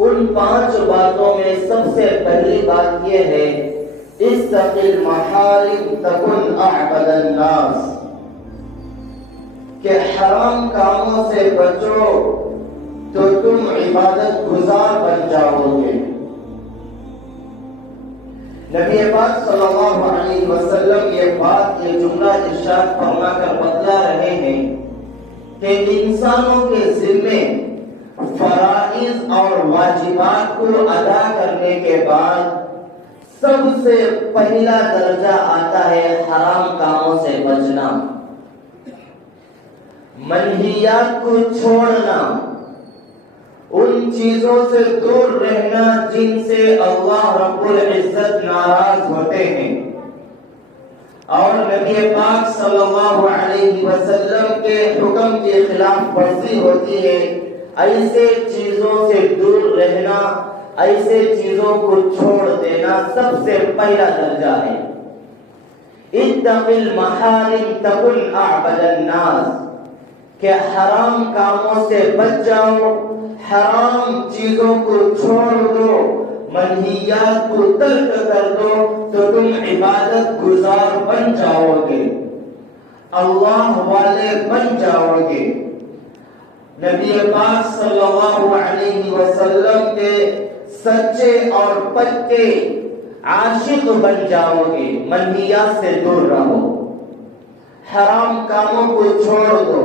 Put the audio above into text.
ان 5 باتوں میں سب سے پہلی بات یہ ہے اتق المحارم تکن اعبد الناس، کہ حرام کاموں سے بچو تو تم عبادت گزار بن جاؤ گے۔ نبی پاک صلی اللہ علیہ وسلم یہ جملہ ارشاد فرما کر بتلا رہے ہیں کہ انسانوں کے ذمے فرائض اور واجبات کو ادا کرنے کے بعد سب سے پہلا درجہ آتا ہے حرام کاموں سے بچنا، منہیات کو چھوڑنا، ان چیزوں سے دور رہنا جن سے اللہ رب العزت ناراض ہوتے ہیں، اور نبی پاک صلی اللہ علیہ وسلم کے حکم کی خلاف ورزی ہوتی ہے، ایسے چیزوں سے دور رہنا، ایسے چیزوں کو چھوڑ دینا سب سے پہلا درجہ ہے۔ اتق المحارم تکن اعبد الناس، کہ حرام کاموں سے بچ جاؤ، حرام چیزوں کو چھوڑ دو، منہیات کو ترک کر دو تو تم عبادت گزار بن جاؤ گے، اللہ والے بن جاؤ گے، نبی پاک صلی اللہ علیہ وسلم کے سچے اور پکے عاشق بن جاؤ گے۔ منہیات سے دور رہو، حرام کاموں کو چھوڑ دو۔